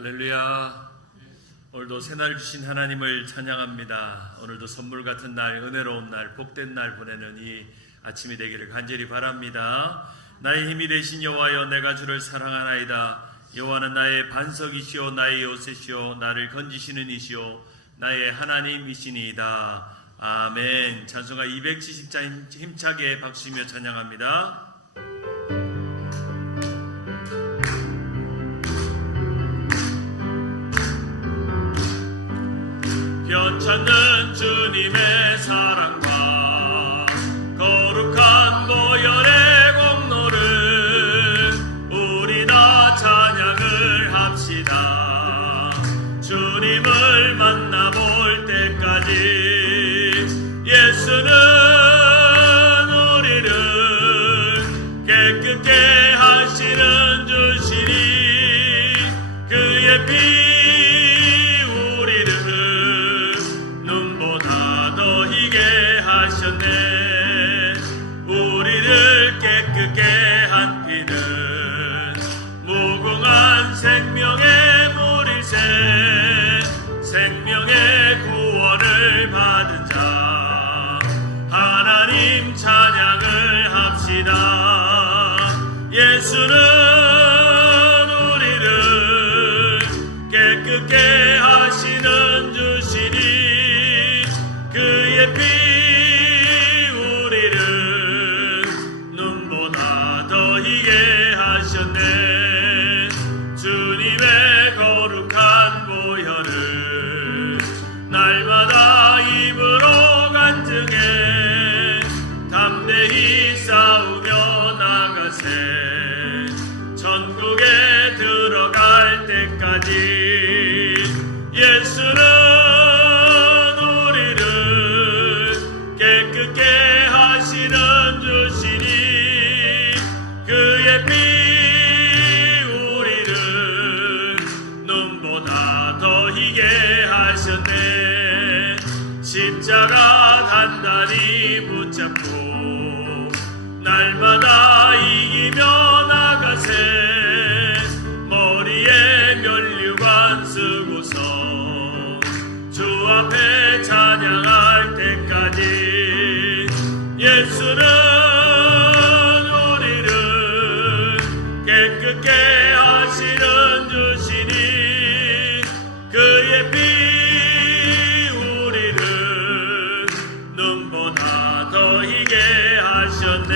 할렐루야. 오늘도 새날 주신 하나님을 찬양합니다. 오늘도 선물 같은 날, 은혜로운 날, 복된 날 보내는 이 아침이 되기를 간절히 바랍니다. 나의 힘이 되신 여호와여, 내가 주를 사랑하나이다. 여호와는 나의 반석이시오, 나의 요새시오, 나를 건지시는 이시오, 나의 하나님이시니이다. 아멘. 찬송가 270장 힘차게 박수며 찬양합니다. 변찮는 주님의 사랑과 거룩한 보혈의 공로를 우리 다 찬양을 합시다. 주님을 만나볼 때까지 예수는 우리를 깨끗게 하시는 주시니 그의 피 우리를 깨끗게 한 피는 무궁한 생명의 물일새, 생명의 구원을 받은 자 하나님 찬양을 합시다. 예수는 우리를 깨끗게 하시는 주시니 그의 피 주님의 거룩한 보혈을 날마다 입으로 간증해 담대히 싸우며 나가세. 천국에 들어갈 때까지 예수는 우리를 깨끗게 하시는 주시니 그의 피 하셨네. 십자가 단단히 붙잡고 날마다 이기며 나가세. 머리에 면류관 쓰고서 주 앞에 찬양할 때까지 예수는 우리를 깨끗게 하시는 주시니 그의 피 우리를 눈보다 더 희게 하셨네.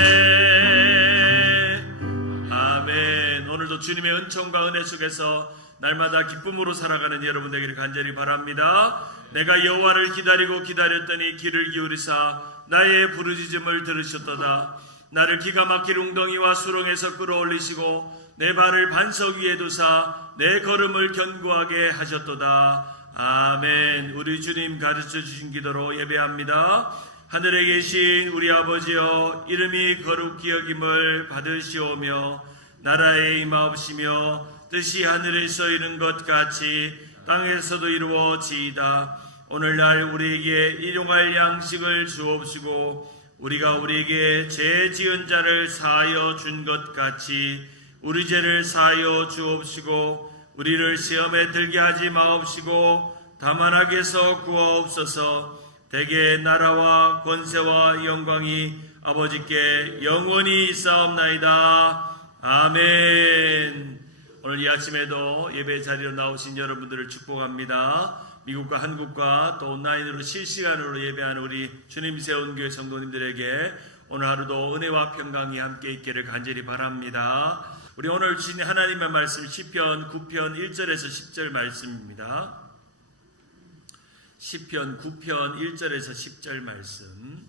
아멘. 오늘도 주님의 은총과 은혜 속에서 날마다 기쁨으로 살아가는 여러분 되기를 간절히 바랍니다. 내가 여호와를 기다리고 기다렸더니 귀를 기울이사 나의 부르짖음을 들으셨도다. 나를 기가 막힐 웅덩이와 수렁에서 끌어올리시고 내 발을 반석 위에 두사 내 걸음을 견고하게 하셨도다. 아멘. 우리 주님 가르쳐 주신 기도로 예배합니다. 하늘에 계신 우리 아버지여, 이름이 거룩히 여김을 받으시오며 나라에 임하옵시며 뜻이 하늘에서 이룬 것 같이 땅에서도 이루어지이다. 오늘날 우리에게 일용할 양식을 주옵시고 우리가 우리에게 죄 지은 자를 사하여 준 것 같이 우리 죄를 사하여 주옵시고 우리를 시험에 들게 하지 마옵시고 다만 악에서 구하옵소서. 대개 나라와 권세와 영광이 아버지께 영원히 있사옵나이다. 아멘. 오늘 이 아침에도 예배 자리로 나오신 여러분들을 축복합니다. 미국과 한국과 또 온라인으로 실시간으로 예배하는 우리 주님 세운 교회 성도님들에게 오늘 하루도 은혜와 평강이 함께 있기를 간절히 바랍니다. 우리 오늘 주신 하나님의 말씀 시편 9편 1절에서 10절 말씀입니다. 시편 9편 1절에서 10절 말씀.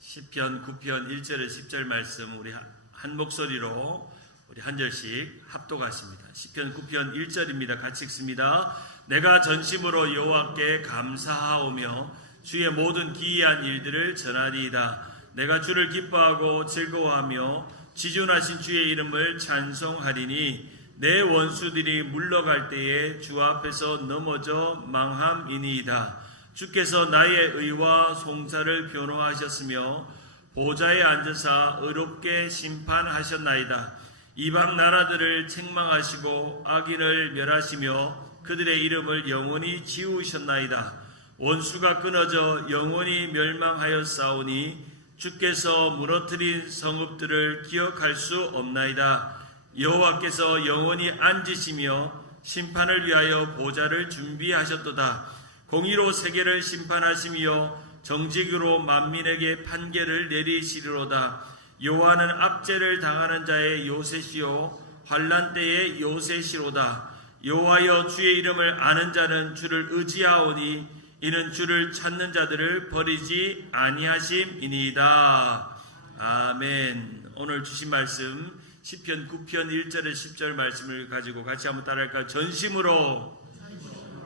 시편 9편 1절에서 10절 말씀 우리 한 목소리로 우리 한 절씩 합독하십니다. 시편 9편 1절입니다. 같이 읽습니다. 내가 전심으로 여호와께 감사하오며 주의 모든 기이한 일들을 전하리이다. 내가 주를 기뻐하고 즐거워하며 지존하신 주의 이름을 찬송하리니 내 원수들이 물러갈 때에 주 앞에서 넘어져 망함이니이다. 주께서 나의 의와 송사를 변호하셨으며 보좌에 앉으사 의롭게 심판하셨나이다. 이방 나라들을 책망하시고 악인을 멸하시며 그들의 이름을 영원히 지우셨나이다. 원수가 끊어져 영원히 멸망하였사오니 주께서 무너뜨린 성읍들을 기억할 수 없나이다. 여호와께서 영원히 앉으시며 심판을 위하여 보좌를 준비하셨도다. 공의로 세계를 심판하시며 정직으로 만민에게 판결을 내리시리로다. 여호와는 압제를 당하는 자의 요새시요 환난 때의 요새시로다. 여호와여, 주의 이름을 아는 자는 주를 의지하오니 이는 주를 찾는 자들을 버리지 아니하심이니이다. 아멘. 오늘 주신 말씀 시편 9편 1절에 10절 말씀을 가지고 같이 한번 따라할까요? 전심으로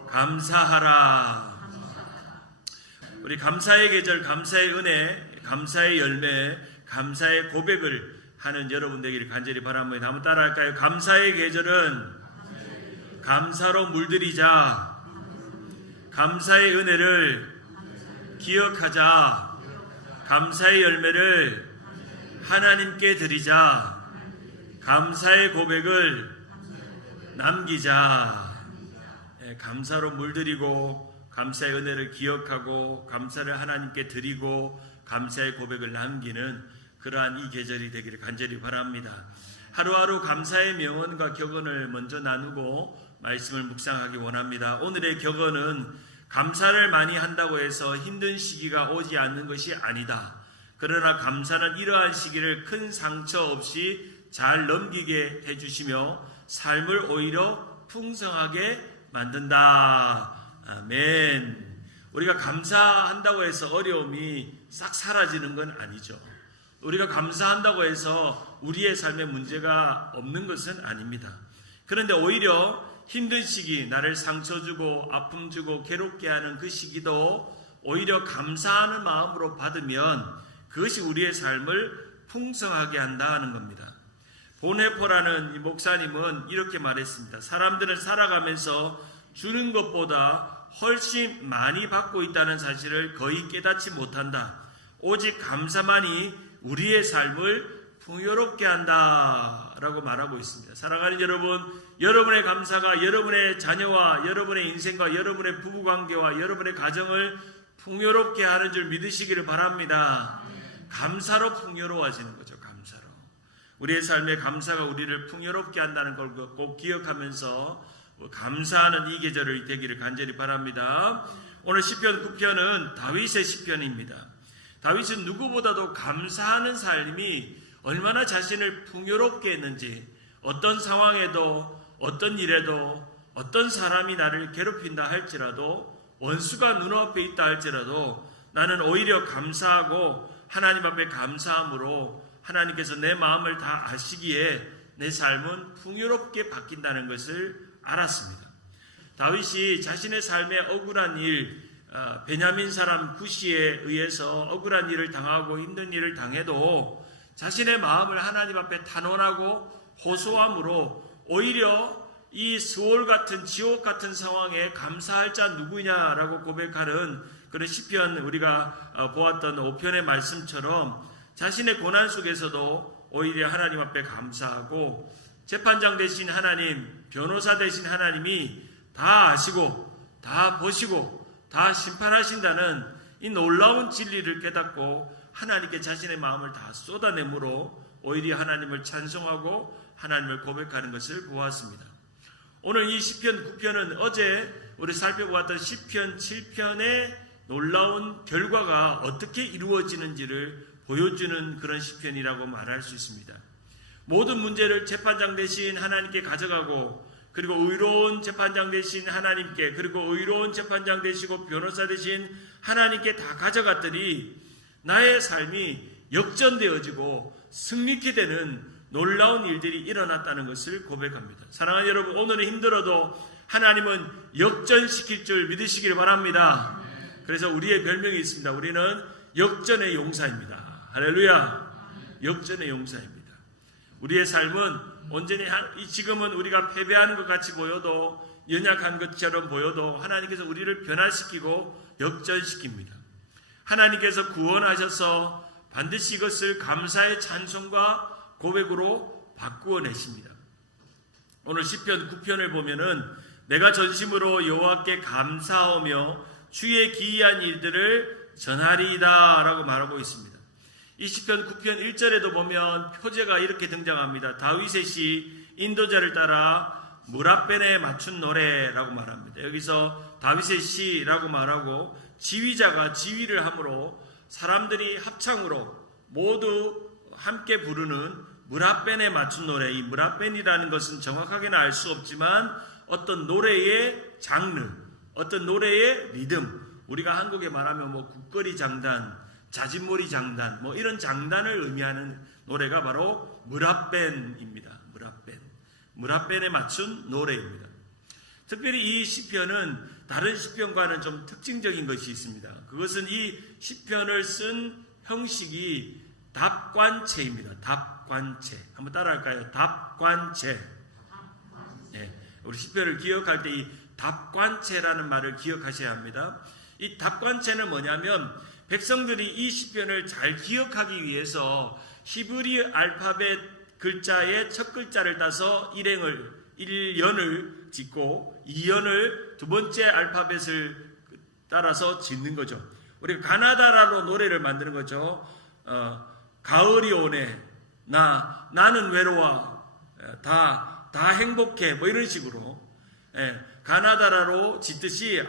감사하라. 우리 감사의 계절, 감사의 은혜, 감사의 열매, 감사의 고백을 하는 여러분 되기를 간절히 바랍니다. 한번 따라할까요? 감사의 계절은 감사로 물들이자. 감사의 은혜를 기억하자. 감사의 열매를 하나님께 드리자. 감사의 고백을 남기자. 감사로 물들이고 감사의 은혜를 기억하고 감사를 하나님께 드리고 감사의 고백을 남기는 그러한 이 계절이 되기를 간절히 바랍니다. 하루하루 감사의 명언과 격언을 먼저 나누고 말씀을 묵상하기 원합니다. 오늘의 격언은 감사를 많이 한다고 해서 힘든 시기가 오지 않는 것이 아니다. 그러나 감사는 이러한 시기를 큰 상처 없이 잘 넘기게 해주시며 삶을 오히려 풍성하게 만든다. 아멘. 우리가 감사한다고 해서 어려움이 싹 사라지는 건 아니죠. 우리가 감사한다고 해서 우리의 삶에 문제가 없는 것은 아닙니다. 그런데 오히려 힘든 시기, 나를 상처 주고 아픔 주고 괴롭게 하는 그 시기도 오히려 감사하는 마음으로 받으면 그것이 우리의 삶을 풍성하게 한다는 겁니다. 보네포라는 이 목사님은 이렇게 말했습니다. 사람들은 살아가면서 주는 것보다 훨씬 많이 받고 있다는 사실을 거의 깨닫지 못한다. 오직 감사만이 우리의 삶을 풍요롭게 한다 라고 말하고 있습니다. 사랑하는 여러분, 여러분의 감사가 여러분의 자녀와 여러분의 인생과 여러분의 부부관계와 여러분의 가정을 풍요롭게 하는 줄 믿으시기를 바랍니다. 감사로 풍요로워지는 거죠. 감사로. 우리의 삶에 감사가 우리를 풍요롭게 한다는 걸 꼭 기억하면서 감사하는 이 계절이 되기를 간절히 바랍니다. 오늘 시편 9편은 다윗의 시편입니다. 다윗은 누구보다도 감사하는 삶이 얼마나 자신을 풍요롭게 했는지, 어떤 상황에도 어떤 일에도 어떤 사람이 나를 괴롭힌다 할지라도, 원수가 눈앞에 있다 할지라도 나는 오히려 감사하고 하나님 앞에 감사함으로 하나님께서 내 마음을 다 아시기에 내 삶은 풍요롭게 바뀐다는 것을 알았습니다. 다윗이 자신의 삶에 억울한 일, 베냐민 사람 구시에 의해서 억울한 일을 당하고 힘든 일을 당해도 자신의 마음을 하나님 앞에 탄원하고 호소함으로 오히려 이 스올 같은 지옥 같은 상황에 감사할 자 누구냐라고 고백하는 그런 시편, 우리가 보았던 5편의 말씀처럼 자신의 고난 속에서도 오히려 하나님 앞에 감사하고 재판장 되신 하나님, 변호사 되신 하나님이 다 아시고 다 보시고 다 심판하신다는 이 놀라운 진리를 깨닫고 하나님께 자신의 마음을 다 쏟아내므로 오히려 하나님을 찬송하고 하나님을 고백하는 것을 보았습니다. 오늘 이 시편 9편은 어제 우리 살펴보았던 시편 7편의 놀라운 결과가 어떻게 이루어지는지를 보여주는 그런 시편이라고 말할 수 있습니다. 모든 문제를 재판장 되신 하나님께 가져가고, 그리고 의로운 재판장 되신 하나님께, 그리고 의로운 재판장 되시고 변호사 되신 하나님께 다 가져갔더니 나의 삶이 역전되어지고 승리케 되는 놀라운 일들이 일어났다는 것을 고백합니다. 사랑하는 여러분, 오늘은 힘들어도 하나님은 역전시킬 줄 믿으시길 바랍니다. 그래서 우리의 별명이 있습니다. 우리는 역전의 용사입니다. 할렐루야. 역전의 용사입니다. 우리의 삶은 온전히 지금은 우리가 패배하는 것 같이 보여도, 연약한 것처럼 보여도 하나님께서 우리를 변화시키고 역전시킵니다. 하나님께서 구원하셔서 반드시 이것을 감사의 찬송과 고백으로 바꾸어 내십니다. 오늘 시편 9편을 보면은 내가 전심으로 여호와께 감사하며 주의 기이한 일들을 전하리이다 라고 말하고 있습니다. 이 시편 9편 1절에도 보면 표제가 이렇게 등장합니다. 다윗의 시 인도자를 따라 무라벤에 맞춘 노래라고 말합니다. 여기서 다윗의 시라고 말하고 지휘자가 지휘를 함으로 사람들이 합창으로 모두 함께 부르는 무라벤에 맞춘 노래. 이 무라벤이라는 것은 정확하게는 알 수 없지만 어떤 노래의 장르, 어떤 노래의 리듬, 우리가 한국에 말하면 뭐 국거리 장단, 자진몰이 장단, 뭐 이런 장단을 의미하는 노래가 바로 무라벤입니다. 무라벤에 맞춘 노래입니다. 특별히 이 시편은 다른 시편과는 좀 특징적인 것이 있습니다. 그것은 이 시편을 쓴 형식이 답관체입니다. 답관체. 한번 따라할까요? 답관체. 네, 우리 시편을 기억할 때 이 답관체라는 말을 기억하셔야 합니다. 이 답관체는 뭐냐면 백성들이 이 시편을 잘 기억하기 위해서 히브리 알파벳 글자의 첫 글자를 따서 1연을 짓고 2연을 두 번째 알파벳을 따라서 짓는 거죠. 우리가 가나다라로 노래를 만드는 거죠. 가을이 오네, 나는 외로워, 다 행복해, 뭐 이런 식으로 가나다라로 짓듯이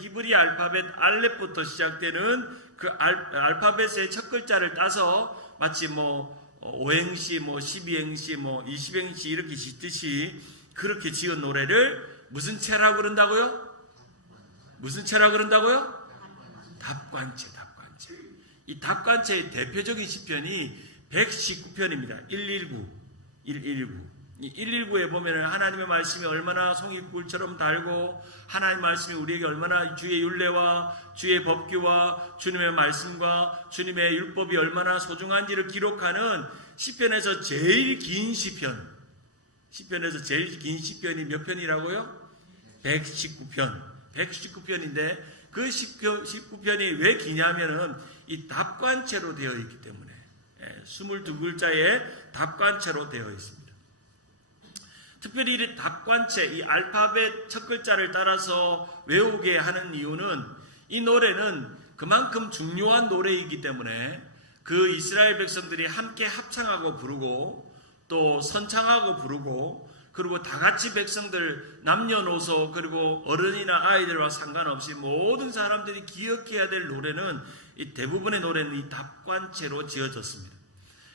히브리 알파벳 알렙부터 시작되는 그 알파벳의 첫 글자를 따서 마치 뭐 5행시, 뭐 12행시, 뭐 20행시 이렇게 짓듯이 그렇게 지은 노래를 무슨 체라고 그런다고요? 무슨 체라고 그런다고요? 답관체. 이 답관체의 대표적인 시편이 119편입니다. 119. 이 119에 보면 하나님의 말씀이 얼마나 송이꿀처럼 달고 하나님의 말씀이 우리에게 얼마나 주의 율례와 주의 법규와 주님의 말씀과 주님의 율법이 얼마나 소중한지를 기록하는 시편에서 제일 긴 시편. 시편에서 제일 긴 시편이 몇 편이라고요? 119편. 119편인데 그 19편이 왜 기냐면은 이 답관체로 되어 있기 때문에 22글자의 답관체로 되어 있습니다. 특별히 이 답관체, 이 알파벳 첫 글자를 따라서 외우게 하는 이유는 이 노래는 그만큼 중요한 노래이기 때문에 그 이스라엘 백성들이 함께 합창하고 부르고 또 선창하고 부르고 그리고 다 같이 백성들 남녀노소 그리고 어른이나 아이들과 상관없이 모든 사람들이 기억해야 될 노래는 이 대부분의 노래는 이 답관체로 지어졌습니다.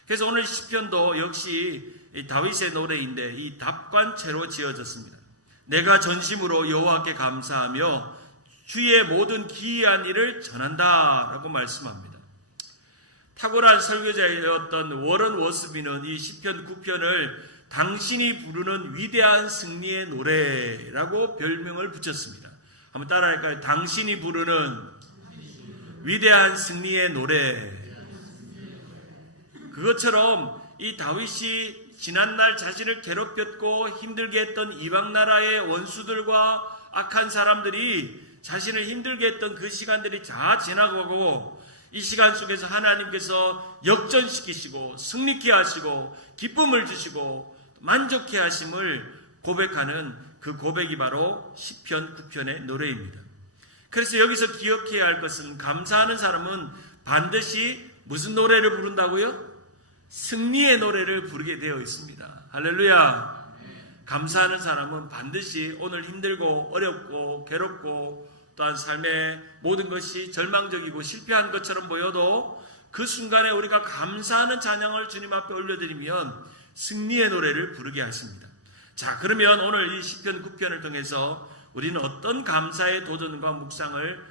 그래서 오늘 시편도 역시 다윗의 노래인데 이 답관체로 지어졌습니다. 내가 전심으로 여호와께 감사하며 주의 모든 기이한 일을 전한다 라고 말씀합니다. 탁월한 설교자였던 워런 워스비는 이 시편 9편을 당신이 부르는 위대한 승리의 노래라고 별명을 붙였습니다. 한번 따라할까요? 당신이 부르는 위대한 승리의 노래. 그것처럼 이 다윗이 지난날 자신을 괴롭혔고 힘들게 했던 이방 나라의 원수들과 악한 사람들이 자신을 힘들게 했던 그 시간들이 다 지나가고 이 시간 속에서 하나님께서 역전시키시고 승리케 하시고 기쁨을 주시고 만족케 하심을 고백하는 그 고백이 바로 시편 9편의 노래입니다. 그래서 여기서 기억해야 할 것은 감사하는 사람은 반드시 무슨 노래를 부른다고요? 승리의 노래를 부르게 되어 있습니다. 할렐루야. 감사하는 사람은 반드시 오늘 힘들고 어렵고 괴롭고 또한 삶의 모든 것이 절망적이고 실패한 것처럼 보여도 그 순간에 우리가 감사하는 찬양을 주님 앞에 올려드리면 승리의 노래를 부르게 하십니다. 자, 그러면 오늘 이 시편 9편을 통해서 우리는 어떤 감사의 도전과 묵상을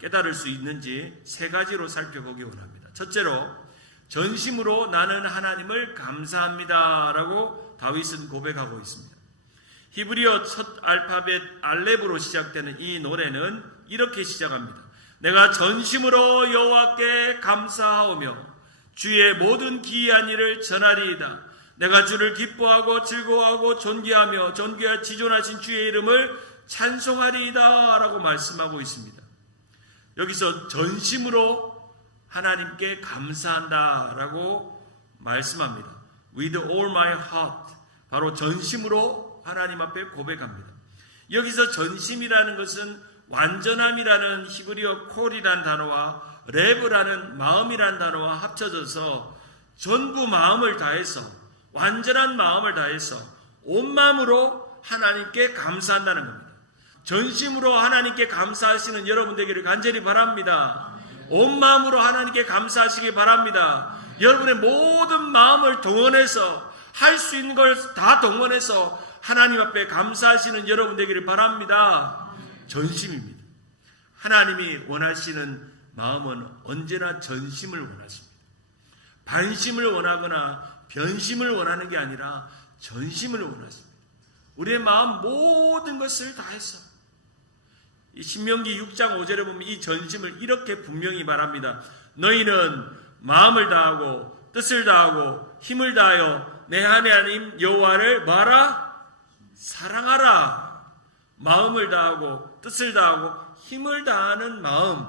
깨달을 수 있는지 세 가지로 살펴보기 원합니다. 첫째로 전심으로 나는 하나님을 감사합니다 라고 다윗은 고백하고 있습니다. 히브리어 첫 알파벳 알렙으로 시작되는 이 노래는 이렇게 시작합니다. 내가 전심으로 여호와께 감사하오며 주의 모든 기이한 일을 전하리이다. 내가 주를 기뻐하고 즐거워하고 존귀하며 존귀와 지존하신 주의 이름을 찬송하리이다 라고 말씀하고 있습니다. 여기서 전심으로 하나님께 감사한다 라고 말씀합니다. with all my heart. 바로 전심으로 하나님 앞에 고백합니다. 여기서 전심이라는 것은 완전함이라는 히브리어 콜이라는 단어와 레브라는 마음이라는 단어와 합쳐져서 전부 마음을 다해서, 완전한 마음을 다해서 온 마음으로 하나님께 감사한다는 겁니다. 전심으로 하나님께 감사하시는 여러분 되기를 간절히 바랍니다. 온 마음으로 하나님께 감사하시기 바랍니다. 여러분의 모든 마음을 동원해서, 할 수 있는 걸 다 동원해서 하나님 앞에 감사하시는 여러분 되기를 바랍니다. 전심입니다. 하나님이 원하시는 마음은 언제나 전심을 원하십니다. 반심을 원하거나 변심을 원하는 게 아니라 전심을 원하십니다. 우리의 마음 모든 것을 다해서. 이 신명기 6장 5절에 보면 이 전심을 이렇게 분명히 말합니다. 너희는 마음을 다하고 뜻을 다하고 힘을 다하여 내 하나님 여호와를 뭐하라? 사랑하라. 마음을 다하고 뜻을 다하고 힘을 다하는 마음,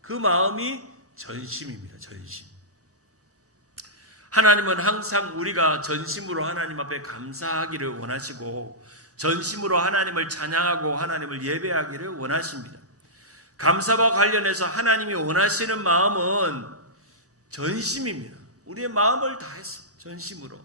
그 마음이 전심입니다. 전심. 하나님은 항상 우리가 전심으로 하나님 앞에 감사하기를 원하시고 전심으로 하나님을 찬양하고 하나님을 예배하기를 원하십니다. 감사와 관련해서 하나님이 원하시는 마음은 전심입니다. 우리의 마음을 다해서 전심으로.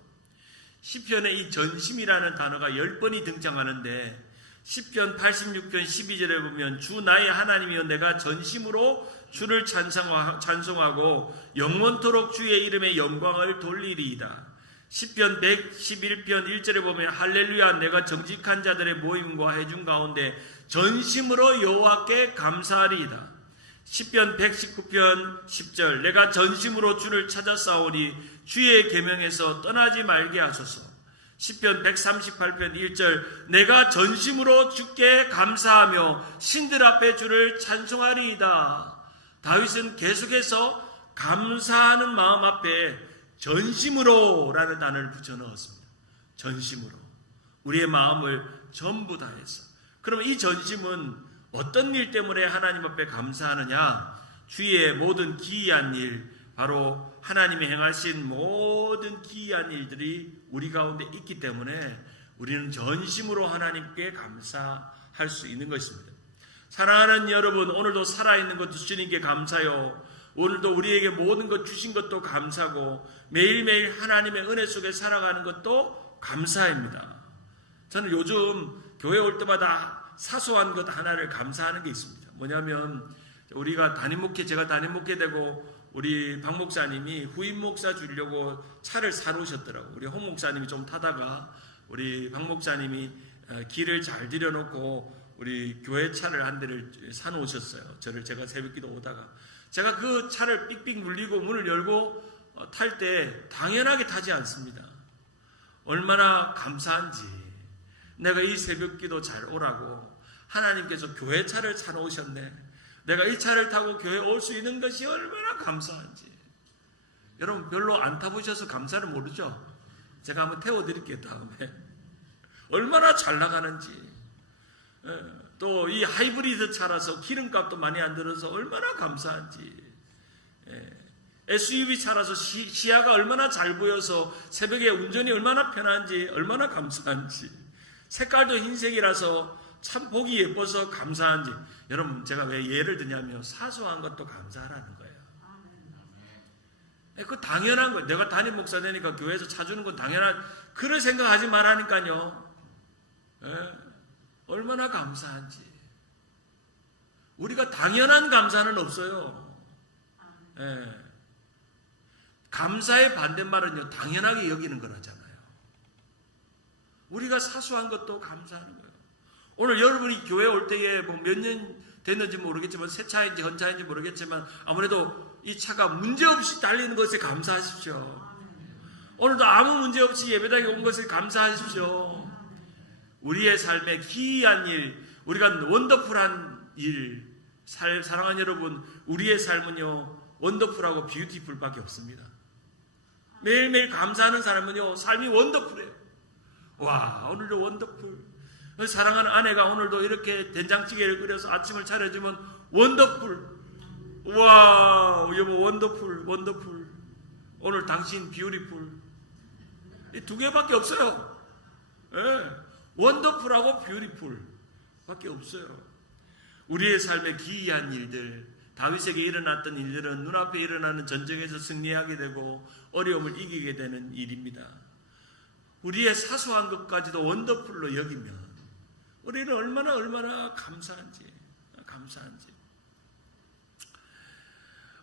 시편에 이 전심이라는 단어가 10번이 등장하는데 시편 86편 12절에 보면 주 나의 하나님이여 내가 전심으로 주를 찬송하고 영원토록 주의 이름의 영광을 돌리리이다. 시편 111편 1절에 보면 할렐루야 내가 정직한 자들의 모임과 회중 가운데 전심으로 여호와께 감사하리이다. 시편 119편 10절 내가 전심으로 주를 찾아싸오니 주의 계명에서 떠나지 말게 하소서. 시편 138편 1절 내가 전심으로 주께 감사하며 신들 앞에 주를 찬송하리이다. 다윗은 계속해서 감사하는 마음 앞에 전심으로 라는 단어를 붙여넣었습니다. 전심으로. 우리의 마음을 전부 다해서. 그러면 이 전심은 어떤 일 때문에 하나님 앞에 감사하느냐? 주의 모든 기이한 일, 바로 하나님이 행하신 모든 기이한 일들이 우리 가운데 있기 때문에 우리는 전심으로 하나님께 감사할 수 있는 것입니다. 사랑하는 여러분, 오늘도 살아있는 것도 주님께 감사요. 오늘도 우리에게 모든 것 주신 것도 감사고 매일매일 하나님의 은혜 속에 살아가는 것도 감사입니다. 저는 요즘 교회 올 때마다 사소한 것 하나를 감사하는 게 있습니다. 뭐냐면 우리가 제가 담임 목회 되고 우리 박 목사님이 후임 목사 주려고 차를 사놓으셨더라고요. 우리 홍 목사님이 좀 타다가 우리 박 목사님이 길을 잘 들여놓고 우리 교회 차를 한 대를 사놓으셨어요. 제가 새벽기도 오다가 제가 그 차를 삑삑 눌리고 문을 열고 탈 때 당연하게 타지 않습니다. 얼마나 감사한지. 내가 이 새벽기도 잘 오라고 하나님께서 교회 차를 사놓으셨네. 내가 이 차를 타고 교회 올 수 있는 것이 얼마나 감사한지. 여러분 별로 안 타보셔서 감사를 모르죠? 제가 한번 태워드릴게요. 다음에 얼마나 잘 나가는지. 또 이 하이브리드 차라서 기름값도 많이 안 들어서 얼마나 감사한지. SUV 차라서 시야가 얼마나 잘 보여서 새벽에 운전이 얼마나 편한지, 얼마나 감사한지. 색깔도 흰색이라서 참 보기 예뻐서 감사한지. 여러분 제가 왜 예를 드냐면 사소한 것도 감사하라는 거예요. 그 당연한 거예요. 내가 담임 목사 되니까 교회에서 차 주는 건 당연한, 그런 생각하지 말라니까요. 얼마나 감사한지. 우리가 당연한 감사는 없어요. 감사의 반대말은요, 당연하게 여기는 거라잖아요. 우리가 사소한 것도 감사하는 거예요. 오늘 여러분이 교회 올 때에 뭐 몇 년 됐는지 모르겠지만, 새 차인지 헌차인지 모르겠지만, 아무래도 이 차가 문제없이 달리는 것에 감사하십시오. 오늘도 아무 문제 없이 예배당에 온 것에 감사하십시오. 우리의 삶에 기이한 일, 우리가 원더풀한 일, 사랑하는 여러분, 우리의 삶은요, 원더풀하고 뷰티풀밖에 없습니다. 매일매일 감사하는 사람은요, 삶이 원더풀해요. 와, 오늘도 원더풀. 사랑하는 아내가 오늘도 이렇게 된장찌개를 끓여서 아침을 차려주면 원더풀. 와, 여보 원더풀, 원더풀. 오늘 당신 뷰티풀. 이 두 개밖에 없어요. 예. 원더풀하고 뷰티풀 밖에 없어요. 우리의 삶에 기이한 일들, 다윗에게 일어났던 일들은 눈앞에 일어나는 전쟁에서 승리하게 되고 어려움을 이기게 되는 일입니다. 우리의 사소한 것까지도 원더풀로 여기면 우리는 얼마나 감사한지.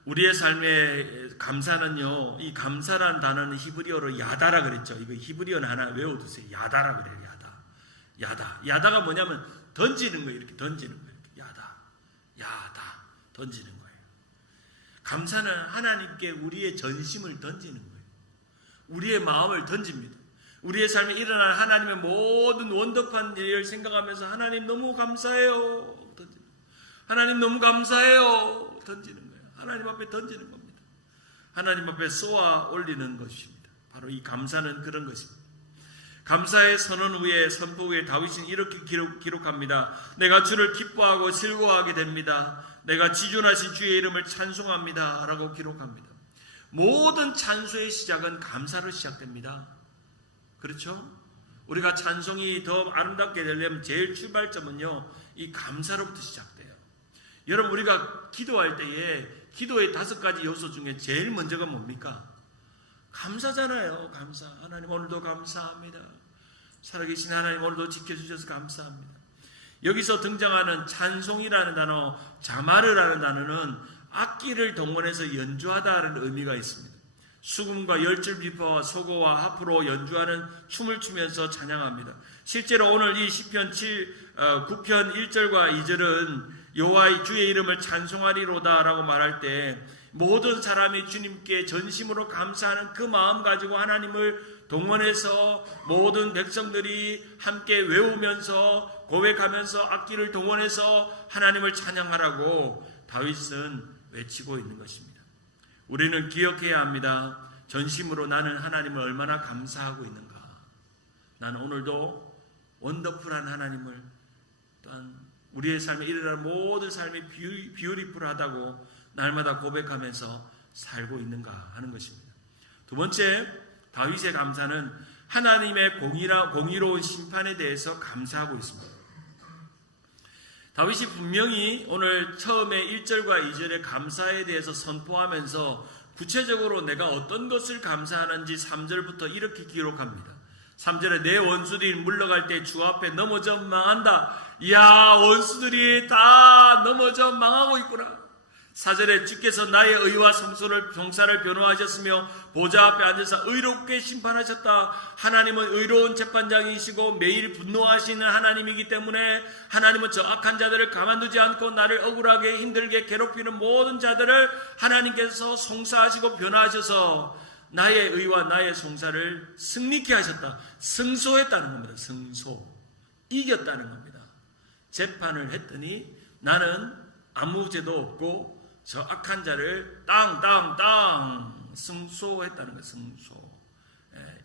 우리의 삶의 감사는요, 이 감사라는 단어는 히브리어로 야다라 그랬죠. 이거 히브리어는 하나 외워두세요. 야다라 그래요. 야다가 뭐냐면 던지는 거예요. 이렇게 던지는 거예요. 야다 던지는 거예요. 감사는 하나님께 우리의 전심을 던지는 거예요. 우리의 마음을 던집니다. 우리의 삶에 일어날 하나님의 모든 원더풀한 일을 생각하면서 하나님 너무 감사해요. 던지는. 하나님 너무 감사해요. 던지는 거예요. 하나님 앞에 던지는 겁니다. 하나님 앞에 쏘아 올리는 것입니다. 바로 이 감사는 그런 것입니다. 감사의 선언 후에 선포 후에 다윗은 이렇게 기록합니다. 내가 주를 기뻐하고 즐거워하게 됩니다. 내가 지존하신 주의 이름을 찬송합니다. 라고 기록합니다. 모든 찬송의 시작은 감사로 시작됩니다. 그렇죠? 우리가 찬송이 더 아름답게 되려면 제일 출발점은요, 이 감사로부터 시작돼요. 여러분, 우리가 기도할 때에 기도의 5가지 요소 중에 제일 먼저가 뭡니까? 감사잖아요. 감사. 하나님 오늘도 감사합니다. 살아계신 하나님 오늘도 지켜주셔서 감사합니다. 여기서 등장하는 찬송이라는 단어, 자마르라는 단어는 악기를 동원해서 연주하다라는 의미가 있습니다. 수금과 열줄 비파와 소고와 하프로 연주하는 춤을 추면서 찬양합니다. 실제로 오늘 이 시편 9편 1절과 2절은 여호와의 주의 이름을 찬송하리로다 라고 말할 때 모든 사람이 주님께 전심으로 감사하는 그 마음 가지고 하나님을 동원해서 모든 백성들이 함께 외우면서 고백하면서 악기를 동원해서 하나님을 찬양하라고 다윗은 외치고 있는 것입니다. 우리는 기억해야 합니다. 전심으로 나는 하나님을 얼마나 감사하고 있는가. 나는 오늘도 원더풀한 하나님을, 또한 우리의 삶에 일어나는 모든 삶이 뷰티풀하다고 날마다 고백하면서 살고 있는가 하는 것입니다. 두 번째, 다윗의 감사는 하나님의 공의로운 심판에 대해서 감사하고 있습니다. 다윗이 분명히 오늘 처음에 1절과 2절의 감사에 대해서 선포하면서 구체적으로 내가 어떤 것을 감사하는지 3절부터 이렇게 기록합니다. 3절에 내 원수들이 물러갈 때 주 앞에 넘어져 망한다. 이야, 원수들이 다 넘어져 망하고 있구나. 4절에 주께서 나의 의와 송사를 변호하셨으며 보좌 앞에 앉아서 의롭게 심판하셨다. 하나님은 의로운 재판장이시고 매일 분노하시는 하나님이기 때문에 하나님은 저 악한 자들을 가만두지 않고 나를 억울하게 힘들게 괴롭히는 모든 자들을 하나님께서 송사하시고 변호하셔서 나의 의와 나의 송사를 승리케 하셨다. 승소했다는 겁니다. 승소. 이겼다는 겁니다. 재판을 했더니 나는 아무 죄도 없고 저 악한 자를 땅 승소했다는 것. 승소.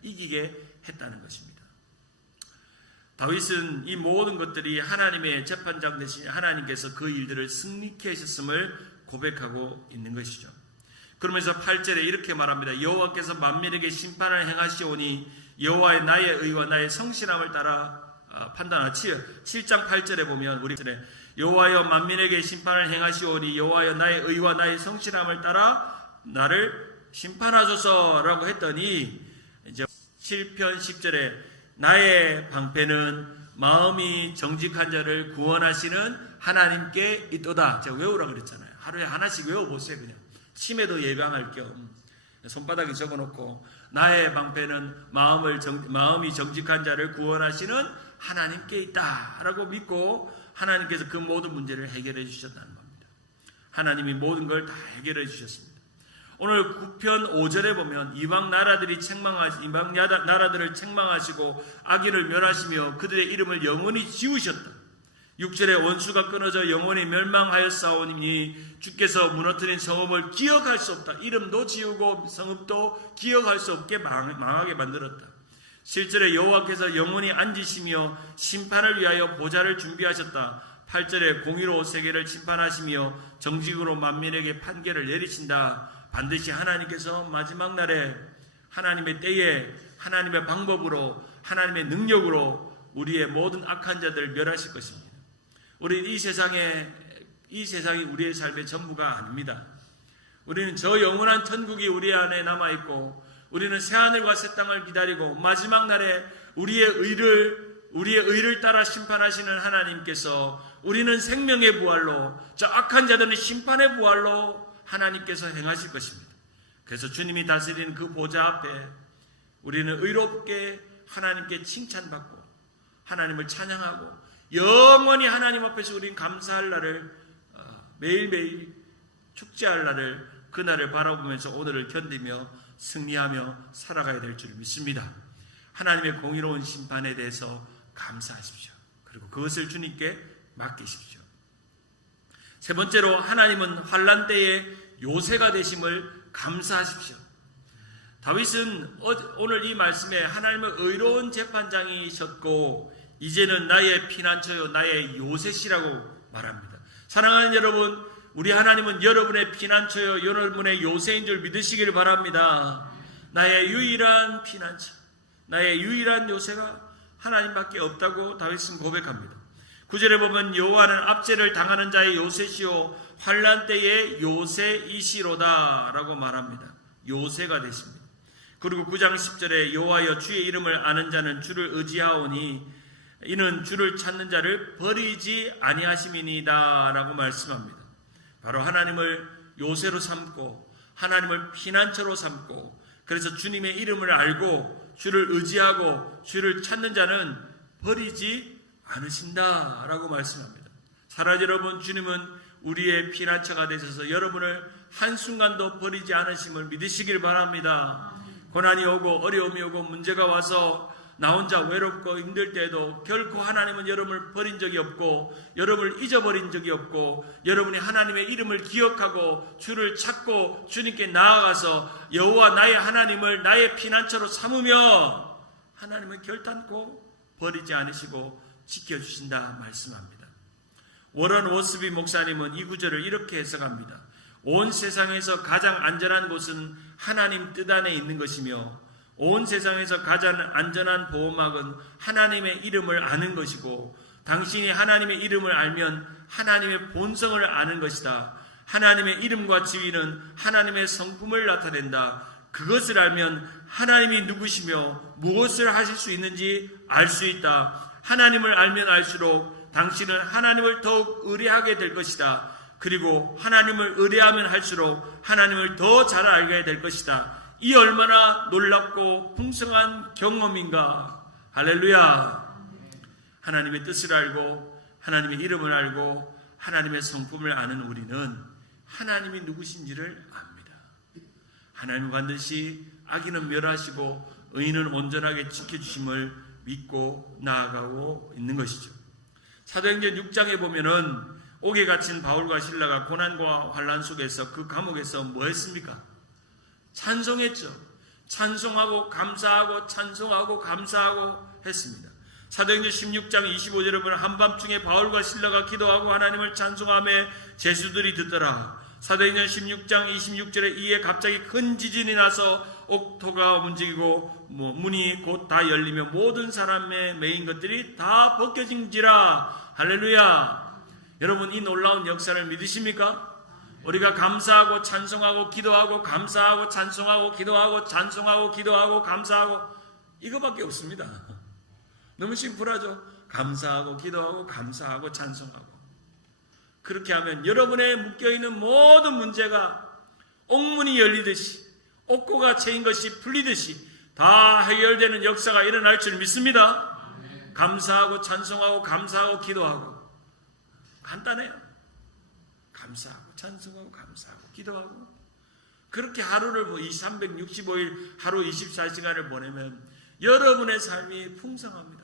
이기게 했다는 것입니다. 다윗은 이 모든 것들이 하나님의 재판장 되신 하나님께서 그 일들을 승리케 하셨음을 고백하고 있는 것이죠. 그러면서 8절에 이렇게 말합니다. 여호와께서 만민에게 심판을 행하시오니 여호와의 나의 의와 나의 성실함을 따라 판단하지요. 7장 8절에 보면 우리 여호와여 만민에게 심판을 행하시오니 여호와여 나의 의와 나의 성실함을 따라 나를 심판하소서라고 했더니 이제 7편 10절에 나의 방패는 마음이 정직한 자를 구원하시는 하나님께 있도다. 제가 외우라고 그랬잖아요. 하루에 하나씩 외워보세요. 그냥 치매도 예방할 겸 손바닥에 적어놓고 나의 방패는 마음이 정직한 자를 구원하시는 하나님께 있다라고 믿고 하나님께서 그 모든 문제를 해결해 주셨다는 겁니다. 하나님이 모든 걸 다 해결해 주셨습니다. 오늘 9편 5절에 보면 이방 나라들을 책망하시고 악인을 멸하시며 그들의 이름을 영원히 지우셨다. 6절에 원수가 끊어져 영원히 멸망하였사오니 주께서 무너뜨린 성읍을 기억할 수 없다. 이름도 지우고 성읍도 기억할 수 없게 망하게 만들었다. 7절에 여호와께서 영원히 앉으시며 심판을 위하여 보좌를 준비하셨다. 8절에 공의로 세계를 심판하시며 정직으로 만민에게 판결을 내리신다. 반드시 하나님께서 마지막 날에 하나님의 때에 하나님의 방법으로 하나님의 능력으로 우리의 모든 악한 자들을 멸하실 것입니다. 우리 이 세상이 우리의 삶의 전부가 아닙니다. 우리는 저 영원한 천국이 우리 안에 남아있고 우리는 새하늘과 새 땅을 기다리고 마지막 날에 우리의 의를 따라 심판하시는 하나님께서 우리는 생명의 부활로 저 악한 자들은 심판의 부활로 하나님께서 행하실 것입니다. 그래서 주님이 다스리는 그 보좌 앞에 우리는 의롭게 하나님께 칭찬받고 하나님을 찬양하고 영원히 하나님 앞에서 우리는 감사할 날을 매일매일 축제할 날을 그날을 바라보면서 오늘을 견디며 승리하며 살아가야 될 줄 믿습니다. 하나님의 공의로운 심판에 대해서 감사하십시오. 그리고 그것을 주님께 맡기십시오. 세 번째로 하나님은 환난 때에 요새가 되심을 감사하십시오. 다윗은 오늘 이 말씀에 하나님의 의로운 재판장이셨고 이제는 나의 피난처요 나의 요새시라고 말합니다. 사랑하는 여러분, 우리 하나님은 여러분의 피난처요 여러분의 요새인 줄 믿으시기를 바랍니다. 나의 유일한 피난처, 나의 유일한 요새가 하나님밖에 없다고 다윗은 고백합니다. 9절에 보면 여호와는 압제를 당하는 자의 요새시요 환난 때의 요새이시로다 라고 말합니다. 요새가 되십니다. 그리고 9장 10절에 여호와여 주의 이름을 아는 자는 주를 의지하오니 이는 주를 찾는 자를 버리지 아니하심이니이다 라고 말씀합니다. 바로 하나님을 요새로 삼고 하나님을 피난처로 삼고 그래서 주님의 이름을 알고 주를 의지하고 주를 찾는 자는 버리지 않으신다 라고 말씀합니다. 사랑하는 여러분, 주님은 우리의 피난처가 되셔서 여러분을 한순간도 버리지 않으심을 믿으시길 바랍니다. 고난이 오고 어려움이 오고 문제가 와서 나 혼자 외롭고 힘들 때에도 결코 하나님은 여러분을 버린 적이 없고 여러분을 잊어버린 적이 없고 여러분이 하나님의 이름을 기억하고 주를 찾고 주님께 나아가서 여호와 나의 하나님을 나의 피난처로 삼으며 하나님을 결단코 버리지 않으시고 지켜주신다 말씀합니다. 워런 워스비 목사님은 이 구절을 이렇게 해석합니다. 온 세상에서 가장 안전한 곳은 하나님 뜻 안에 있는 것이며 온 세상에서 가장 안전한 보호막은 하나님의 이름을 아는 것이고 당신이 하나님의 이름을 알면 하나님의 본성을 아는 것이다. 하나님의 이름과 지위는 하나님의 성품을 나타낸다. 그것을 알면 하나님이 누구시며 무엇을 하실 수 있는지 알 수 있다. 하나님을 알면 알수록 당신은 하나님을 더욱 의뢰하게 될 것이다. 그리고 하나님을 의뢰하면 할수록 하나님을 더 잘 알게 될 것이다. 이 얼마나 놀랍고 풍성한 경험인가. 할렐루야. 하나님의 뜻을 알고 하나님의 이름을 알고 하나님의 성품을 아는 우리는 하나님이 누구신지를 압니다. 하나님은 반드시 악인은 멸하시고 의인은 온전하게 지켜주심을 믿고 나아가고 있는 것이죠. 사도행전 6장에 보면은 옥에 갇힌 바울과 실라가 고난과 환난 속에서 그 감옥에서 뭐 했습니까? 찬송했죠. 찬송하고 감사하고 찬송하고 감사하고 했습니다. 사도행전 16장 25절에 보면 한밤중에 바울과 실라가 기도하고 하나님을 찬송하며 제수들이 듣더라. 사도행전 16장 26절에 이에 갑자기 큰 지진이 나서 옥토가 움직이고 문이 곧 다 열리며 모든 사람의 매인 것들이 다 벗겨진지라. 할렐루야. 여러분, 이 놀라운 역사를 믿으십니까? 우리가 감사하고 찬송하고 기도하고 감사하고 찬송하고 기도하고 찬송하고 기도하고 감사하고 이거밖에 없습니다. 너무 심플하죠? 감사하고 기도하고 감사하고 찬송하고. 그렇게 하면 여러분의 묶여있는 모든 문제가 옥문이 열리듯이 옥고가 채인 것이 풀리듯이 다 해결되는 역사가 일어날 줄 믿습니다. 감사하고 찬송하고 감사하고 기도하고. 간단해요. 감사하고 찬송하고 감사하고 기도하고. 그렇게 하루를 365일 하루 24시간을 보내면 여러분의 삶이 풍성합니다.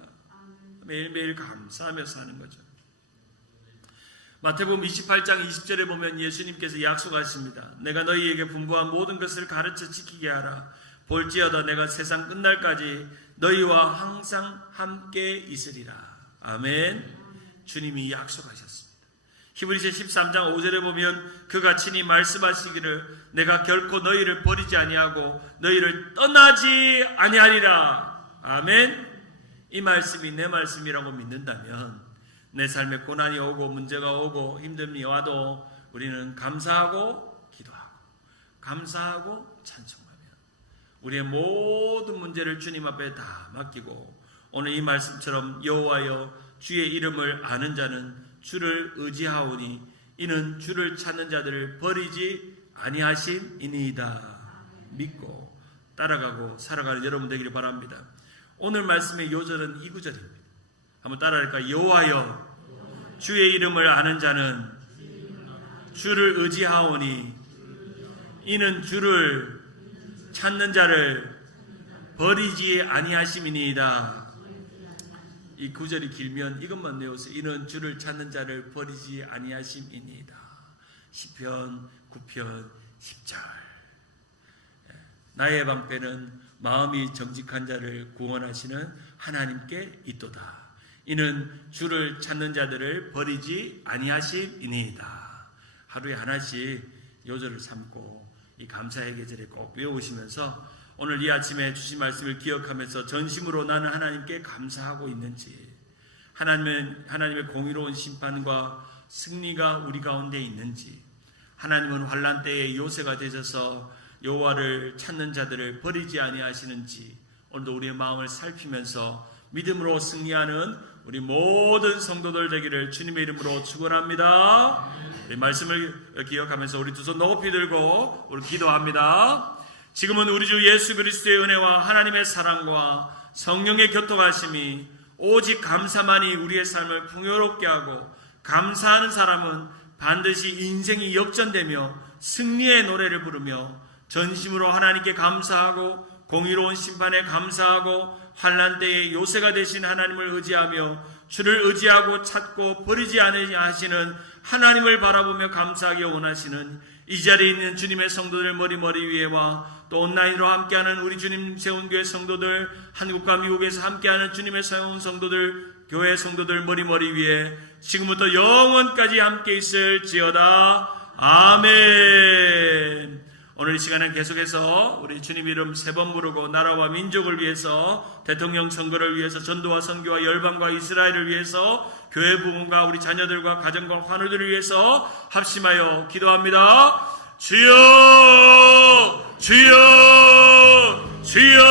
매일매일 감사하며 사는 거죠. 마태복음 28장 20절에 보면 예수님께서 약속하십니다. 내가 너희에게 분부한 모든 것을 가르쳐 지키게 하라. 볼지어다 내가 세상 끝날까지 너희와 항상 함께 있으리라. 아멘. 주님이 약속하셨습니다. 히브리서 13장 5절에 보면 그가 친히 말씀하시기를 내가 결코 너희를 버리지 아니하고 너희를 떠나지 아니하리라. 아멘. 이 말씀이 내 말씀이라고 믿는다면 내 삶에 고난이 오고 문제가 오고 힘듦이 와도 우리는 감사하고 기도하고 감사하고 찬송하며 우리의 모든 문제를 주님 앞에 다 맡기고 오늘 이 말씀처럼 여호와여 주의 이름을 아는 자는 주를 의지하오니 이는 주를 찾는 자들을 버리지 아니하심이니이다. 믿고 따라가고 살아가는 여러분 되기를 바랍니다. 오늘 말씀의 요절은 이 구절입니다. 한번 따라할까요? 여호와여 주의 이름을 아는 자는 주를 의지하오니 이는 주를 찾는 자를 버리지 아니하심이니이다. 이 구절이 길면 이것만 외우세요. 이는 주를 찾는 자를 버리지 아니하심이니이다. 시편 9편 10절. 나의 방패는 마음이 정직한 자를 구원하시는 하나님께 있도다. 이는 주를 찾는 자들을 버리지 아니하심이니이다. 하루에 하나씩 요절을 삼고 이 감사의 계절에 꼭 외우시면서 오늘 이 아침에 주신 말씀을 기억하면서 전심으로 나는 하나님께 감사하고 있는지, 하나님의 공의로운 심판과 승리가 우리 가운데 있는지, 하나님은 환난 때에 요새가 되셔서 여호와를 찾는 자들을 버리지 아니하시는지 오늘도 우리의 마음을 살피면서 믿음으로 승리하는 우리 모든 성도들 되기를 주님의 이름으로 축원합니다. 이 말씀을 기억하면서 우리 두 손 높이 들고 우리 기도합니다. 지금은 우리 주 예수 그리스도의 은혜와 하나님의 사랑과 성령의 교통하심이 오직 감사만이 우리의 삶을 풍요롭게 하고 감사하는 사람은 반드시 인생이 역전되며 승리의 노래를 부르며 전심으로 하나님께 감사하고 공의로운 심판에 감사하고 환난 때에 요새가 되신 하나님을 의지하며 주를 의지하고 찾고 버리지 아니하시는 하나님을 바라보며 감사하기 원하시는 이 자리에 있는 주님의 성도들 머리 위에와 또 온라인으로 함께하는 우리 주님 세운 교회 성도들, 한국과 미국에서 함께하는 주님의 세운 성도들, 교회 성도들 머리 위에 지금부터 영원까지 함께 있을지어다. 아멘. 오늘 이 시간에 계속해서 우리 주님 이름 3번 부르고 나라와 민족을 위해서, 대통령 선거를 위해서, 전도와 선교와 열방과 이스라엘을 위해서, 교회 부흥과 우리 자녀들과 가정과 환우들을 위해서 합심하여 기도합니다. 주여 주여 주여.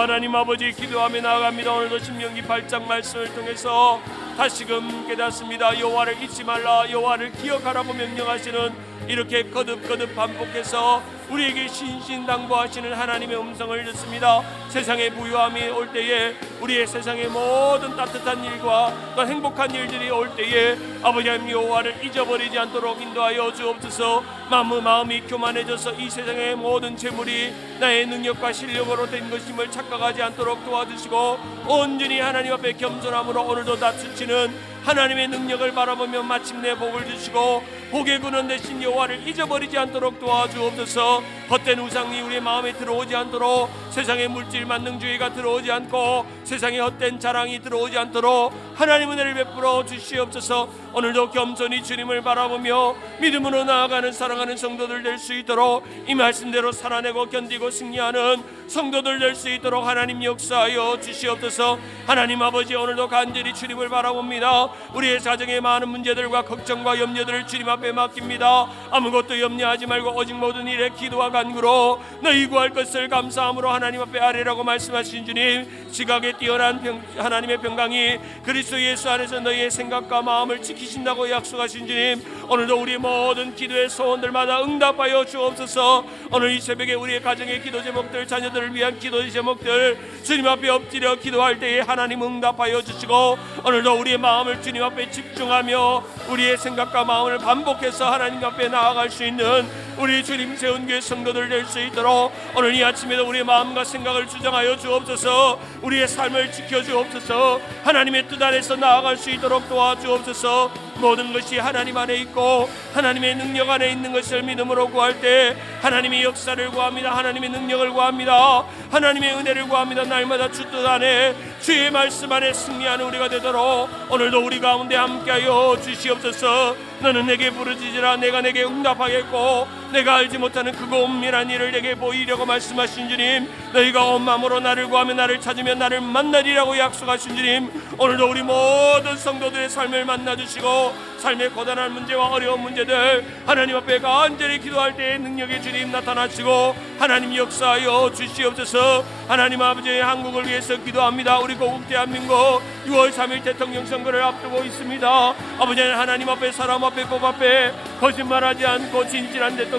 하나님 아버지, 기도하며 나아갑니다. 오늘도 신명기 8장 말씀을 통해서 다시금 깨닫습니다. 여호와를 잊지 말라, 여호와를 기억하라고 명령하시는, 이렇게 거듭 반복해서 우리에게 신신당부하시는 하나님의 음성을 듣습니다. 세상의 부유함이 올 때에, 우리의 세상의 모든 따뜻한 일과 또 행복한 일들이 올 때에 아버지 하나님 여호와를 잊어버리지 않도록 인도하여 주옵소서. 마음이 교만해져서 이 세상의 모든 재물이 나의 능력과 실력으로 된 것임을 착각하지 않도록 도와주시고, 온전히 하나님 앞에 겸손함으로 오늘도 낮추시는 하나님의 능력을 바라보며 마침내 복을 주시고 복의 근원 되신 여호와를 잊어버리지 않도록 도와주옵소서. 헛된 우상이 우리의 마음에 들어오지 않도록, 세상의 물질 만능주의가 들어오지 않고 세상의 헛된 자랑이 들어오지 않도록 하나님 은혜를 베풀어 주시옵소서. 오늘도 겸손히 주님을 바라보며 믿음으로 나아가는 사랑하는 성도들 될 수 있도록, 이 말씀대로 살아내고 견디고 승리하는 성도들 될 수 있도록 하나님 역사하여 주시옵소서. 하나님 아버지, 오늘도 간절히 주님을 바라봅니다. 우리의 사정의 많은 문제들과 걱정과 염려들을 주님 앞에 맡깁니다. 아무것도 염려하지 말고 오직 모든 일에 기도와 간구로 너희 구할 것을 감사함으로 하나님 앞에 아뢰라고 말씀하신 주님, 지각에 뛰어난 하나님의 평강이 그리스도 예수 안에서 너희의 생각과 마음을 지키신다고 약속하신 주님, 오늘도 우리 모든 기도의 소원들마다 응답하여 주옵소서. 오늘 이 새벽에 우리의 가정의 기도 제목들, 자녀들을 위한 기도 제목들 주님 앞에 엎드려 기도할 때에 하나님 응답하여 주시고, 오늘도 우리의 마음을 주님 앞에 집중하며 우리의 생각과 마음을 반복해서 하나님 앞에 나아갈 수 있는 우리 주님 세운 교회 성도들 될 수 있도록 오늘 이 아침에도 우리의 마음과 생각을 주장하여 주옵소서. 우리의 삶을 지켜주옵소서. 하나님의 뜻 안에서 나아갈 수 있도록 도와주옵소서. 모든 것이 하나님 안에 있고 하나님의 능력 안에 있는 것을 믿음으로 구할 때 하나님의 역사를 구합니다. 하나님의 능력을 구합니다. 하나님의 은혜를 구합니다. 날마다 주 뜻 안에 주의 말씀 안에 승리하는 우리가 되도록 오늘도 우리 가운데 함께하여 주시옵소서. 너는 내게 부르짖으라 내가 내게 응답하겠고 내가 알지 못하는 크고 은밀한 일을 내게 보이려고 말씀하신 주님, 너희가 온 마음으로 나를 구하며 나를 찾으면 나를 만나리라고 약속하신 주님, 오늘도 우리 모든 성도들의 삶을 만나주시고 삶의 고단한 문제와 어려운 문제들 하나님 앞에 간절히 기도할 때에 능력의 주님 나타나시고 하나님 역사하여 주시옵소서. 하나님 아버지의 한국을 위해서 기도합니다. 우리 고국 대한민국 6월 3일 대통령 선거를 앞두고 있습니다. 아버지 하나님 앞에 사람 앞에 법 앞에 거짓말하지 않고 진실한 대통령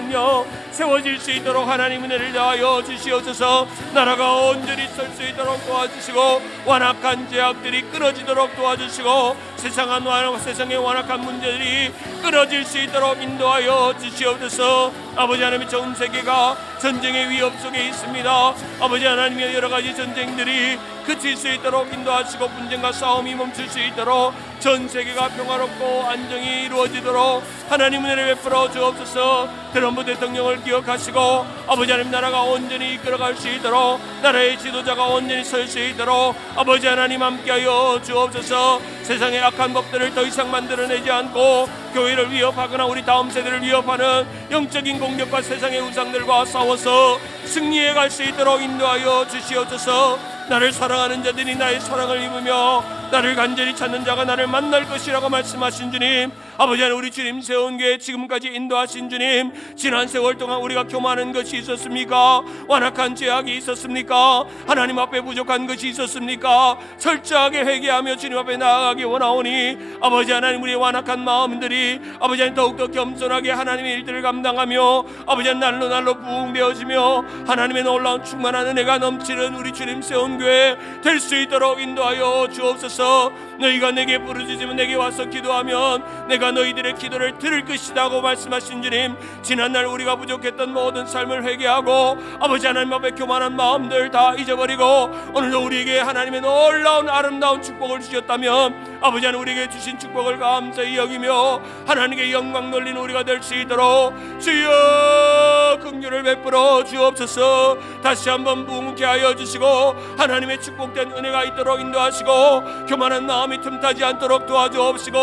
세워질 수 있도록 하나님 은혜를 다하여 주시옵소서. 나라가 온전히 설 수 있도록 도와주시고 완악한 죄악들이 끊어지도록 도와주시고 세상의 완악한 문제들이 끊어질 수 있도록 인도하여 주시옵소서. 아버지 하나님 전 세계가 전쟁의 위협 속에 있습니다. 아버지 하나님의 여러 가지 전쟁들이 그칠 수 있도록 인도하시고 분쟁과 싸움이 멈출 수 있도록 전 세계가 평화롭고 안정이 이루어지도록 하나님 은혜를 베풀어 주옵소서. 트럼프 대통령을 기억하시고 아버지 하나님 나라가 온전히 이끌어갈 수 있도록 나라의 지도자가 온전히 설 수 있도록 아버지 하나님 함께하여 주옵소서. 세상의 악한 법들을 더 이상 만들어내지 않고 교회를 위협하거나 우리 다음 세대를 위협하는 영적인 공격과 세상의 우상들과 싸워서 승리해 갈 수 있도록 인도하여 주시옵소서. 나를 사랑하는 자들이 나의 사랑을 입으며 나를 간절히 찾는 자가 나를 만날 것이라고 말씀하신 주님, 아버지 하나님 우리 주님 세운 교회 지금까지 인도하신 주님, 지난 세월 동안 우리가 교만한 것이 있었습니까? 완악한 죄악이 있었습니까? 하나님 앞에 부족한 것이 있었습니까? 철저하게 회개하며 주님 앞에 나아가기 원하오니 아버지 하나님 우리의 완악한 마음들이 아버지 하나님 더욱더 겸손하게 하나님의 일들을 감당하며 아버지 하나님 날로 부흥되어지며 하나님의 놀라운 충만한 은혜가 넘치는 우리 주님 세운 교회 될 수 있도록 인도하여 주옵소서. 너희가 내게 부르짖으면 내게 와서 기도하면 내가 너희들의 기도를 들을 것이라고 말씀하신 주님, 지난날 우리가 부족했던 모든 삶을 회개하고 아버지 하나님 앞에 교만한 마음들 다 잊어버리고 오늘도 우리에게 하나님의 놀라운 아름다운 축복을 주셨다면 아버지 하나님 우리에게 주신 축복을 감사히 여기며 하나님께 영광 돌리는 우리가 될 수 있도록 주여 긍휼을 베풀어 주옵소서. 다시 한번 부흥케 하여 주시고 하나님의 축복된 은혜가 있도록 인도하시고 교만한 마음이 틈타지 않도록 도와주옵시고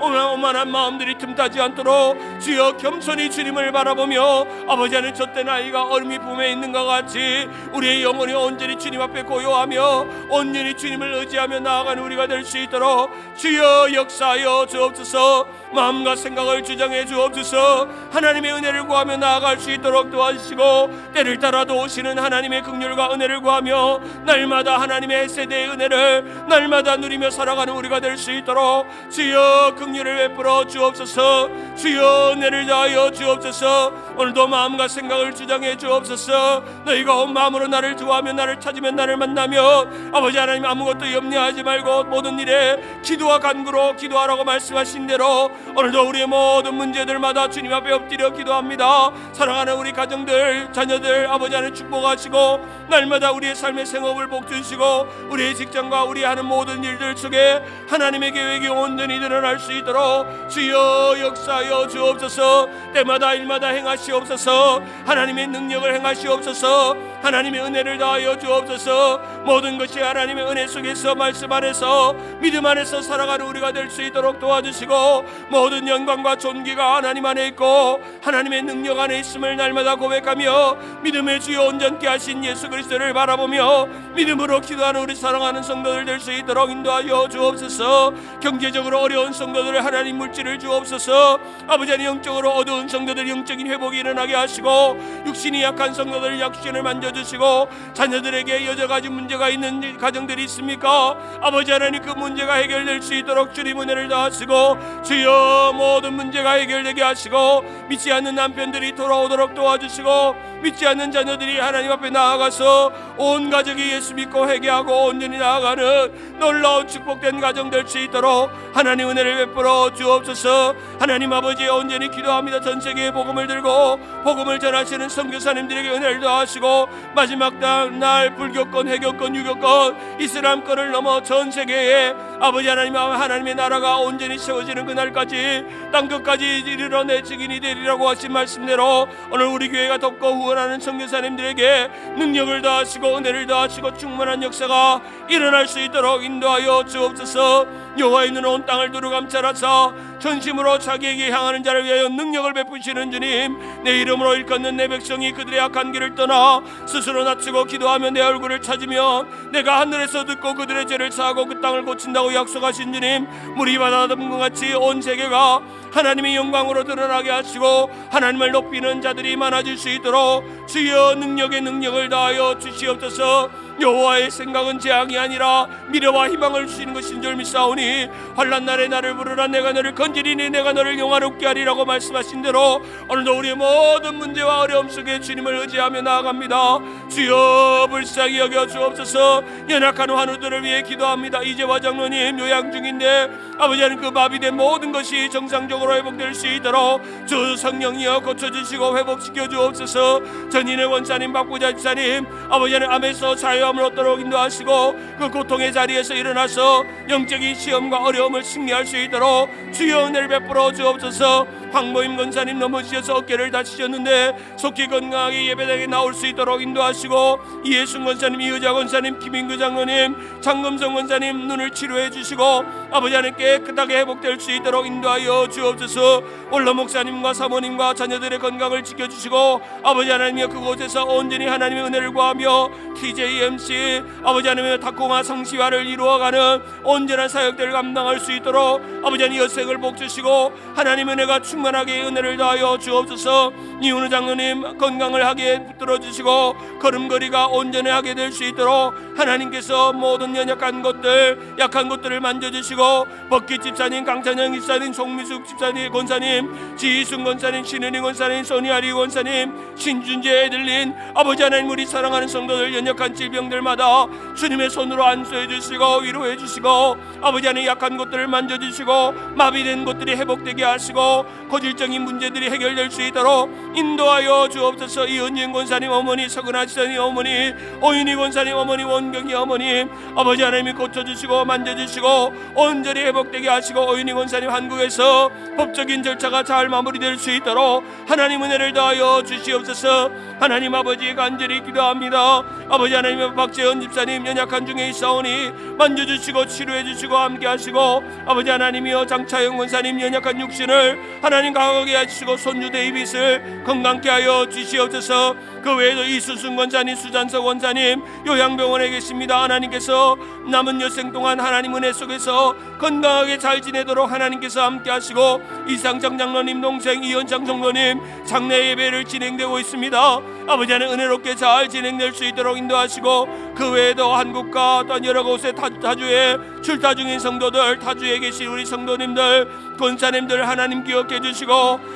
오만한 마음들이 틈타지 않도록 주여 겸손히 주님을 바라보며 아버지 하나님 젖된 아이가 얼음이 품에 있는 것 같이 우리의 영혼이 온전히 주님 앞에 고요하며 온전히 주님을 의지하며 나아가는 우리가 될 수 있도록 주여 역사하여 주옵소서. 마음과 생각을 주장해 주옵소서. 하나님의 은혜를 구하며 나아갈 수 있도록 도와주시고 때를 따라도 오시는 하나님의 긍휼과 은혜를 구하며 날마다 하나님의 세대의 은혜를 날마다 누리며 살아가는 우리가 될 수 있도록 주여 긍휼을 베풀어 주옵소서. 주여 은혜를 다하여 주옵소서. 오늘도 마음과 생각을 주장해 주옵소서. 너희가 온 마음으로 나를 좋아하며 나를 찾으면 나를 만나면 아버지 하나님 아무것도 염려하지 말고 모든 일에 기도와 간구로 기도하라고 말씀하신 대로 오늘도 우리의 모든 문제들마다 주님 앞에 엎드려 기도합니다. 사랑하는 우리 가정들 자녀들 아버지 하나님 축복하시고 날마다 우리의 삶의 생업을 복주시고 우리의 직장과 우리 하는 모든 일들 속에 하나님의 계획이 온전히 드러날 수 있도록 주여 역사하여 주옵소서. 때마다 일마다 행하시옵소서. 하나님의 능력을 행하시옵소서. 하나님의 은혜를 다하여 주옵소서. 모든 것이 하나님의 은혜 속에서 말씀 안에서 믿음 안에서 살아가는 우리가 될 수 있도록 도와주시고 모든 영광과 존귀가 하나님 안에 있고 하나님의 능력 안에 있음을 날마다 고백하며 믿음의 주여 온전케 하신 예수 그리스도를 바라보며 믿음으로 기도하는 우리 사랑하는 성도들 될 수 있도록 인도하여 주옵소서. 경제적으로 어려운 성도들 하나님 물질을 주옵소서. 아버지 하나님 영적으로 어두운 성도들 영적인 회복이 일어나게 하시고 육신이 약한 성도들 육신을 만져주시고 자녀들에게 여러 가지 문제가 있는 가정들이 있습니까? 아버지 하나님 그 문제가 해결될 수 있도록 주님 은혜를 다하시고 주여 모든 문제가 해결되게 하시고 믿지 않는 남편들이 돌아오도록 도와주시고 믿지 않는 자녀들이 하나님 앞에 나아가서 온 가족이 예수 믿고 회개하고 온전히 나아가는 놀라운 축복된 가정 될 수 있도록 하나님 은혜를 베풀어 주옵소서. 하나님 아버지 온전히 기도합니다. 전 세계에 복음을 들고 복음을 전하시는 선교사님들에게 은혜를 더하시고 마지막 날 불교권, 해교권, 유교권, 이슬람권을 넘어 전 세계에 아버지 하나님의 나라가 온전히 세워지는 그날까지 땅끝까지 이르러 내 증인이 되리라고 하신 말씀대로 오늘 우리 교회가 돕고 후원하는 선교사님들에게 능력을 다하시고 은혜를 다하시고 충만한 역사가 일어날 수 있도록 인도하여 주옵소서. 여호와의 눈은 온 땅을 두루 감찰하사 전심으로 자기에게 향하는 자를 위하여 능력을 베푸시는 주님, 내 이름으로 일컫는 내 백성이 그들의 악한 길을 떠나 스스로 낮추고 기도하며 내 얼굴을 찾으면 내가 하늘에서 듣고 그들의 죄를 사하고 그 땅을 고친다고 약속하신 주님, 물이 바다듬은 것 같이 온 세계가 하나님의 영광으로 드러나게 하시고 하나님을 높이는 자들이 많아질 수 있도록 주여 능력의 능력을 다하여 주시옵소서. 여호와의 생각은 재앙이 아니라 미래와 희망을 주시는 것인 줄 믿사오니 환난 날에 나를 부르라 내가 너를 건지리니 내가 너를 영화롭게 하리라고 말씀하신 대로 오늘도 우리의 모든 문제와 어려움 속에 주님을 의지하며 나아갑니다. 주여 불쌍히 여겨 주옵소서. 연약한 환우들을 위해 기도합니다. 이재화 장로님 요양 중인데 아버지 하나님 그 마비된 모든 것이 정상적으로 회복될 수 있도록 주 성령이여 고쳐주시고 회복시켜 주옵소서. 전인의 원사님 박부자 집사님 아버지 하나님 암에서 자유함을 얻도록 인도하시고 그 고통의 자리에서 일어나서 영적인 시험과 어려움을 승리할 수 있도록 주여 은혜를 베풀어 주옵소서. 황모임 권사님 넘어지셔서 어깨를 다치셨는데 속히 건강하게 예배당에 나올 수 있도록 인도하시고 이예순 권사님, 이의자 권사님, 김인규 장로님, 장금성 권사님 눈을 치료해 주시고 아버지 하나님 깨끗하게 회복될 수 있도록 인도하여 주옵소서. 올로 목사님과 사모님과 자녀들의 건강을 지켜주시고 아버지 하나님이여 그곳에서 온전히 하나님의 은혜를 구하며 TJMC 아버지 하나님의 닭공화 상시화를 이루어가는 온전한 사역들을 감당할 수 있도록 아버지 하나님 여생을 복주시고 하나님의 은혜가 충만하게 은혜를 다하여 주옵소서. 이은우 장로님 건강을 하게 붙들어 주시고 걸음걸이가 온전하게 될 수 있도록 하나님께서 모든 연약한 것들 약한 것들을 만져주시고 법기 집사님, 강찬영 집사님, 송미숙 집사님, 권사님, 지희순 권사님, 신은희 권사님, 소니아리 권사님, 신준재 에들린 아버지 하나님 우리 사랑하는 성도들 연약한 질병들마다 주님의 손으로 안수해 주시고 위로해 주시고 아버지 하나님 약한 것들을 만져주시고 마비된 것들이 회복되게 하시고 고질적인 문제들이 해결될 수 있도록 인도하여 주옵소서. 이은진 권사님 어머니, 서근아 지사님 어머니, 오윤희 권사님 어머니, 원경이 어머님 아버지 하나님이 고쳐주시고 만져주시고 온전히 회복되게 하시고 오윤희 권사님 한국에서 법적인 절차가 잘 마무리될 수 있도록 하나님 은혜를 더하여 주시옵소서. 하나님 아버지 간절히 기도합니다. 아버지 하나님 박재현 집사님 연약한 중에 있사오니 만져주시고 치료해주시고 함께하시고 아버지 하나님이여 장차영 권사님 연약한 육신을 하나님 강하게 하시고 손주 데이빗을 건강케 하여 주시옵소서. 그 외에도 이수순 권사님, 수잔서 권사님 요양병원에 계십니다. 하나님께서 남은 여생 동안 하나님 은혜 속에서 건강하게 잘 지내도록 하나님께서 함께하시고 이상장 장로님 동생 이현장 장로님 장례 예배를 진행되고 있습니다. 아버지 하나님 은혜롭게 잘 진행될 수 있도록 인도하시고 그 외에도 한국과 또 여러 곳에 타주에 출타 중인 성도들, 타주에 계신 우리 성도님들, 권사님들 하나님 기억해 주시고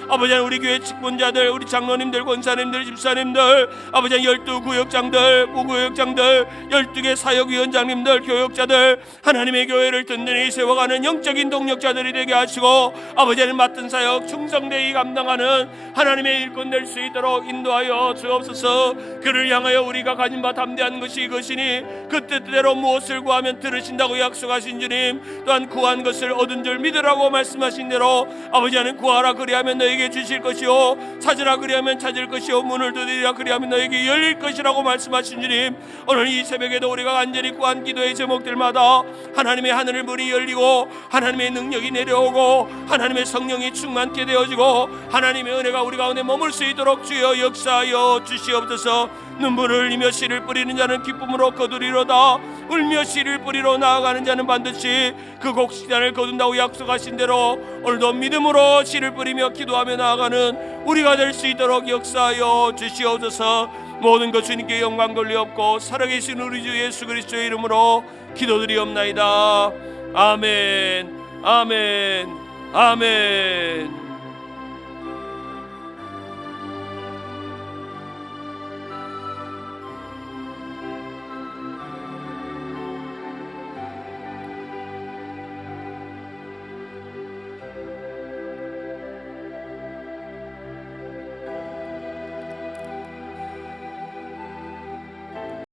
아버지 하나님 우리 교회 직분자들, 우리 장로님들, 권사님들, 집사님들 아버지 하나님 12구역장들, 무구역장들 12개 사역위원장님들, 교역자들 하나님의 교회를 든든히 세워가는 영적인 동력자들이 되게 하시고 아버지 하나님 맡은 사역 충성되이 감당하는 하나님의 일꾼 될 수 있도록 인도하여 주옵소서. 그를 향하여 우리가 가진 바 담대한 것이 이것이니 그 뜻대로 무엇을 구하면 들으신다고 약속하신 주님, 또한 구한 것을 얻은 줄 믿으라고 말씀하신 대로 아버지 하나님 구하라 그리하면 너에게 주실 것이요 찾으라 그리하면 찾을 것이요 문을 두드리라 그리하면 너에게 열릴 것이라고 말씀하신 주님, 오늘 이 새벽에도 우리가 간절히 구한 기도의 제목들마다 하나님의 하늘을 문이 열리고 하나님의 능력이 내려오고 하나님의 성령이 충만케 되어지고 하나님의 은혜가 우리 가운데 머물 수 있도록 주여 역사하여 주시옵소서. 눈물을 흘리며 씨를 뿌리는 자는 기쁨으로 거두리로다. 울며 씨를 뿌리러 나아가는 자는 반드시 그 곡식단을 거둔다고 약속하신 대로 오늘도 믿음으로 씨를 뿌리며 기도하며 나아가는 우리가 될 수 있도록 역사하여 주시옵소서. 모든 것 주님께 영광 돌리옵고 살아계신 우리 주 예수 그리스도의 이름으로 기도드리옵나이다. 아멘, 아멘, 아멘.